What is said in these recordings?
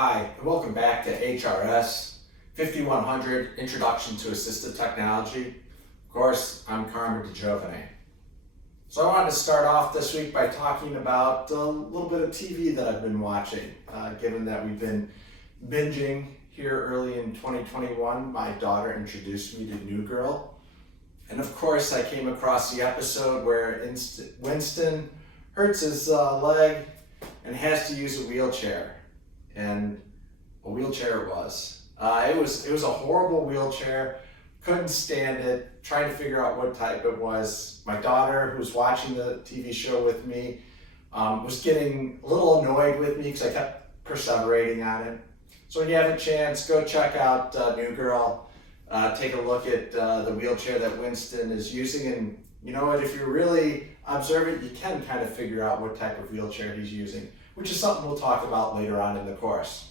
Hi, and welcome back to HRS 5100 Introduction to Assistive Technology. Of course, I'm Carmen DeGiovane. So I wanted to start off this week by talking about a little bit of TV that I've been watching. Given that we've been binging here early in 2021, my daughter introduced me to New Girl. And of course, I came across the episode where Winston hurts his leg and has to use a wheelchair. And a wheelchair it was. It was a horrible wheelchair. Couldn't stand it. Trying to figure out what type it was. My daughter, who was watching the TV show with me, was getting a little annoyed with me because I kept perseverating on it. So when you have a chance, go check out New Girl. Take a look at the wheelchair that Winston is using, and you know what? If you're really observant, you can kind of figure out what type of wheelchair he's using, which is something we'll talk about later on in the course.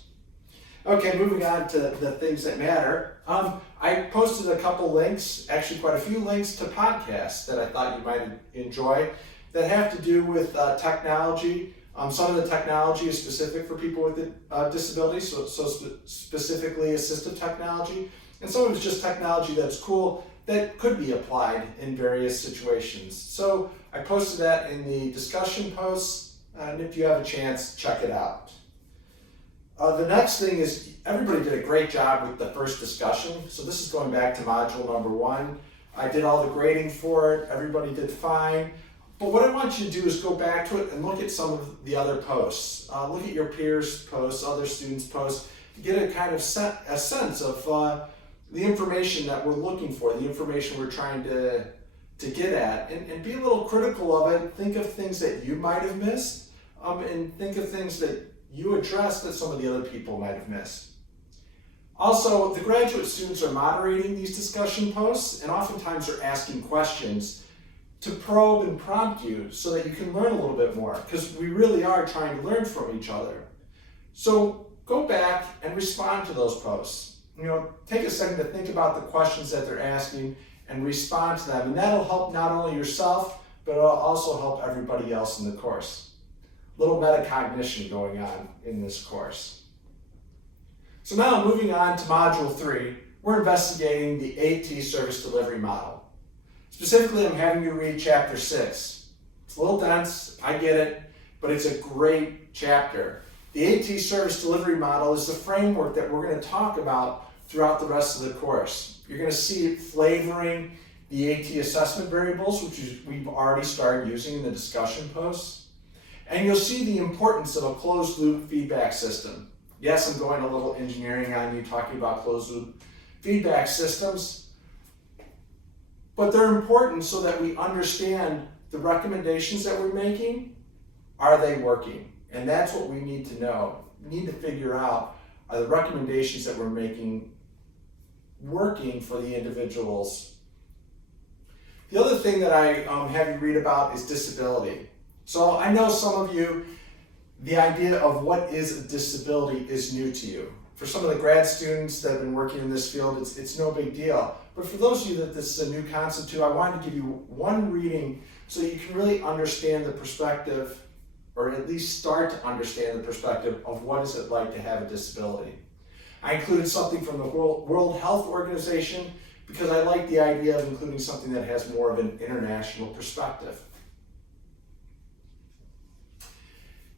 Okay, moving on to the things that matter. I posted a couple links, actually quite a few links to podcasts that I thought you might enjoy that have to do with technology. Some of the technology is specific for people with disabilities, so specifically assistive technology. And some of it's just technology that's cool that could be applied in various situations. So I posted that in the discussion posts, and if you have a chance, check it out. The next thing is everybody did a great job with the first discussion. So this is going back to module number 1. I did all the grading for it. Everybody did fine. But what I want you to do is go back to it and look at some of the other posts. Look at your peers' posts, other students' posts, to get a kind of a sense of the information that we're looking for, the information we're trying to get at, and be a little critical of it. Think of things that you might have missed, and think of things that you addressed that some of the other people might have missed. Also, the graduate students are moderating these discussion posts, and oftentimes are asking questions to probe and prompt you so that you can learn a little bit more, because we really are trying to learn from each other. So go back and respond to those posts. Take a second to think about the questions that they're asking and respond to them. And that'll help not only yourself, but it'll also help everybody else in the course. A little metacognition going on in this course. So now moving on to module 3, we're investigating the AT service delivery model. Specifically, I'm having you read chapter 6. It's a little dense, I get it, but it's a great chapter. The AT service delivery model is the framework that we're going to talk about throughout the rest of the course. You're going to see it flavoring the AT assessment variables, which we've already started using in the discussion posts. And you'll see the importance of a closed loop feedback system. Yes, I'm going a little engineering on you talking about closed loop feedback systems, but they're important so that we understand the recommendations that we're making. Are they working? And that's what we need to know. We need to figure out, are the recommendations that we're making working for the individuals? The other thing that I have you read about is disability. So I know some of you, the idea of what is a disability is new to you. For some of the grad students that have been working in this field, it's no big deal. But for those of you that this is a new concept to, I wanted to give you one reading so you can really understand the perspective, or at least start to understand the perspective of what is it like to have a disability. I included something from the World Health Organization because I like the idea of including something that has more of an international perspective.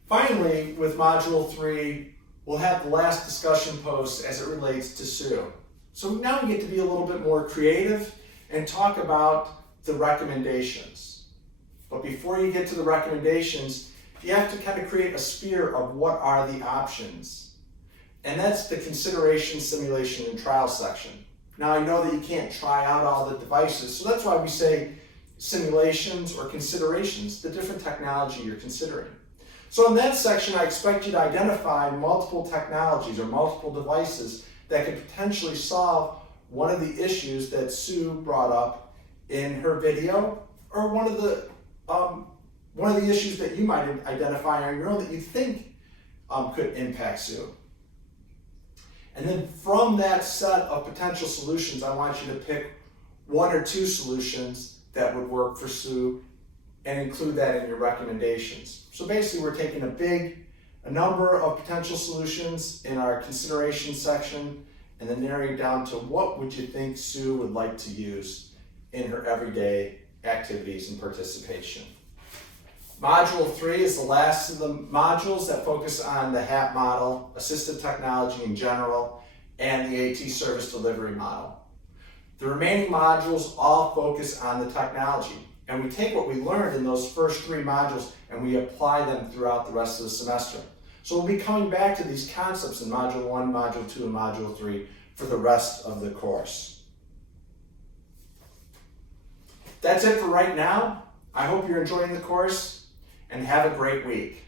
Finally, with Module 3, we'll have the last discussion post as it relates to Sue. So now we get to be a little bit more creative and talk about the recommendations. But before you get to the recommendations, you have to kind of create a sphere of what are the options. And that's the consideration, simulation, and trial section. Now I know that you can't try out all the devices, so that's why we say simulations or considerations, the different technology you're considering. So in that section, I expect you to identify multiple technologies or multiple devices that could potentially solve one of the issues that Sue brought up in her video, or one of the issues that you might identify on your own that you think could impact Sue. And then from that set of potential solutions, I want you to pick 1 or 2 solutions that would work for Sue and include that in your recommendations. So basically we're taking a big a number of potential solutions in our consideration section, and then narrowing down to what would you think Sue would like to use in her everyday activities and participation. Module 3 is the last of the modules that focus on the HAP model, assistive technology in general, and the AT service delivery model. The remaining modules all focus on the technology, and we take what we learned in those first 3 modules and we apply them throughout the rest of the semester. So we'll be coming back to these concepts in Module 1, Module 2, and Module 3 for the rest of the course. That's it for right now. I hope you're enjoying the course, and have a great week.